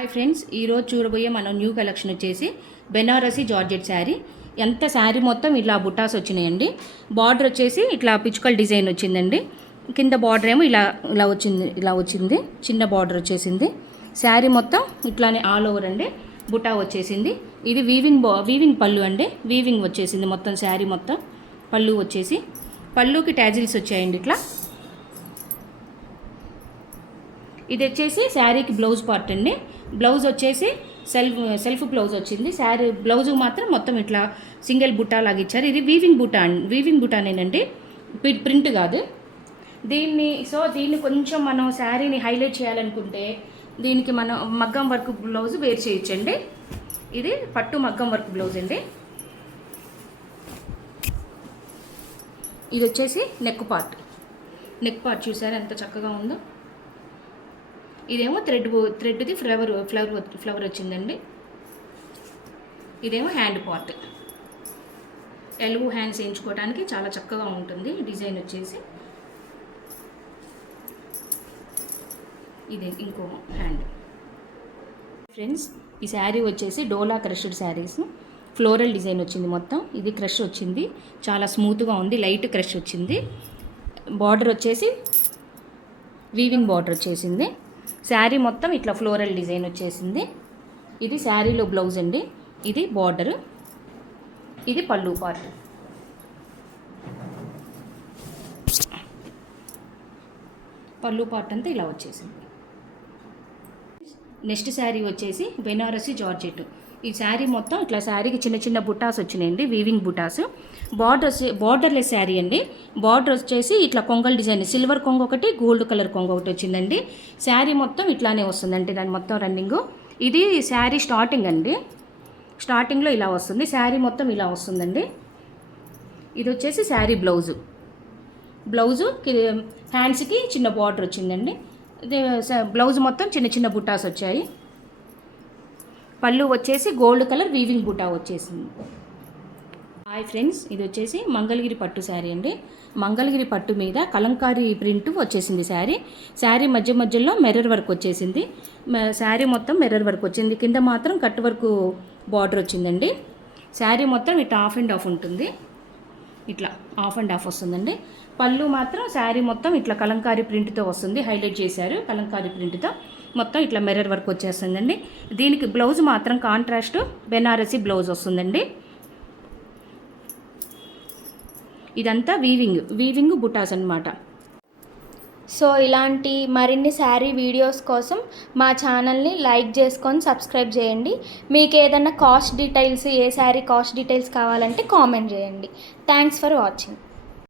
Hi friends, ఈరోజు చూడబోయే మన న్యూ కలెక్షన్ వచ్చేసి బెనారసీ జార్జెట్ శారీ. ఎంత శారీ మొత్తం ఇలా బుట్టాస్ వచ్చినాయండి. బార్డర్ వచ్చేసి ఇట్లా పిచ్చుకల్ డిజైన్ వచ్చిందండి. కింద బార్డర్ ఏమో ఇలా వచ్చింది చిన్న బార్డర్ వచ్చేసింది. శారీ మొత్తం ఇట్లానే ఆల్ ఓవర్ అండి బుట్టా వచ్చేసింది. ఇది వీవింగ్ పళ్ళు అండి. వీవింగ్ వచ్చేసింది మొత్తం శారీ మొత్తం. పళ్ళు వచ్చేసి పళ్ళుకి ట్యాజిల్స్ వచ్చాయండి ఇట్లా. ఇది వచ్చేసి శారీకి బ్లౌజ్ పార్ట్ అండి. బ్లౌజ్ వచ్చేసి సెల్ఫ్ బ్లౌజ్ వచ్చింది. శారీ బ్లౌజ్ మాత్రం మొత్తం ఇట్లా సింగిల్ బుట్టా లాగా ఇచ్చారు. ఇది వీవింగ్ బుట్టానేనండి, ప్రింట్ కాదు. దీన్ని కొంచెం మనం శారీని హైలైట్ చేయాలనుకుంటే దీనికి మనం మగ్గం వర్క్ బ్లౌజ్ వేర్ చేయొచ్చండి. ఇది పట్టు మగ్గం వర్క్ బ్లౌజ్ అండి. ఇది వచ్చేసి నెక్ పార్ట్ చూసారా ఎంత చక్కగా ఉందో. ఇదేమో థ్రెడ్ది ఫ్లవర్ వచ్చిందండి. ఇదేమో హ్యాండ్ పార్ట్, ఎల్బో హ్యాండ్స్ వేయించుకోవడానికి చాలా చక్కగా ఉంటుంది. డిజైన్ వచ్చేసి ఇదే ఇంకో హ్యాండ్. ఫ్రెండ్స్, ఈ శారీ వచ్చేసి డోలా క్రష్డ్ శారీస్. ఫ్లోరల్ డిజైన్ వచ్చింది మొత్తం. ఇది క్రష్ వచ్చింది, చాలా స్మూత్గా ఉంది. లైట్ క్రష్ వచ్చింది. బార్డర్ వచ్చేసి వీవింగ్ బార్డర్ వచ్చేసింది. శారీ మొత్తం ఇట్లా ఫ్లోరల్ డిజైన్ వచ్చేసింది. ఇది శారీలో బ్లౌజ్ అండి. ఇది బార్డర్, ఇది పళ్ళు పార్ట్. పళ్ళు పార్ట్ అంతా ఇలా వచ్చేసింది. నెక్స్ట్ శారీ వచ్చేసి బెనారసీ జార్జెట్. ఈ శారీ మొత్తం ఇట్లా శారీకి చిన్న చిన్న బుట్టాస్ వచ్చినాయండి, వీవింగ్ బుట్టాస్. బార్డర్లెస్ శారీ అండి. బార్డర్ వచ్చేసి ఇట్లా కొంగల్ డిజైన్, సిల్వర్ కొంగ ఒకటి, గోల్డ్ కలర్ కొంగ ఒకటి వచ్చిందండి. శారీ మొత్తం ఇట్లానే వస్తుందండి, దాని మొత్తం రన్నింగ్. ఇది శారీ స్టార్టింగ్ అండి. స్టార్టింగ్లో ఇలా వస్తుంది, శారీ మొత్తం ఇలా వస్తుందండి. ఇది వచ్చేసి శారీ బ్లౌజు హ్యాండ్స్కి చిన్న బార్డర్ వచ్చిందండి. ఇది బ్లౌజ్ మొత్తం చిన్న చిన్న బుట్టాస్ వచ్చాయి. పళ్ళు వచ్చేసి గోల్డ్ కలర్ వీవింగ్ బుట్టా వచ్చేసింది. హాయ్ ఫ్రెండ్స్, ఇది వచ్చేసి మంగళగిరి పట్టు శారీ అండి. మంగళగిరి పట్టు మీద కలంకారీ ప్రింట్ వచ్చేసింది శారీ మధ్యలో మిర్రర్ వర్క్ వచ్చేసింది. శారీ మొత్తం మిర్రర్ వర్క్ వచ్చింది. కింద మాత్రం కట్ వర్క్ బార్డర్ వచ్చిందండి. శారీ మొత్తం ఇట్లా ఆఫ్ అండ్ ఆఫ్ ఉంటుంది, ఇట్లా ఆఫ్ అండ్ ఆఫ్ వస్తుందండి. పళ్ళు మాత్రం శారీ మొత్తం ఇట్లా కలంకారీ ప్రింట్తో వస్తుంది, హైలైట్ చేశారు కలంకారీ ప్రింట్తో. మొత్తం ఇట్లా మిర్రర్ వర్క్ వచ్చేస్తుందండి. దీనికి బ్లౌజ్ మాత్రం కాంట్రాస్ట్ బెనారసీ బ్లౌజ్ వస్తుందండి. ఇదంతా వీవింగ్ బుటాస్ అన్నమాట. సో ఇలాంటి మరిన్ని శారీ వీడియోస్ కోసం మా ఛానల్ని లైక్ చేసుకొని సబ్స్క్రైబ్ చేయండి. మీకు ఏదైనా కాస్ట్ డీటెయిల్స్, ఏ శారీ కాస్ట్ డీటెయిల్స్ కావాలంటే కామెంట్ చేయండి. Thanks for watching.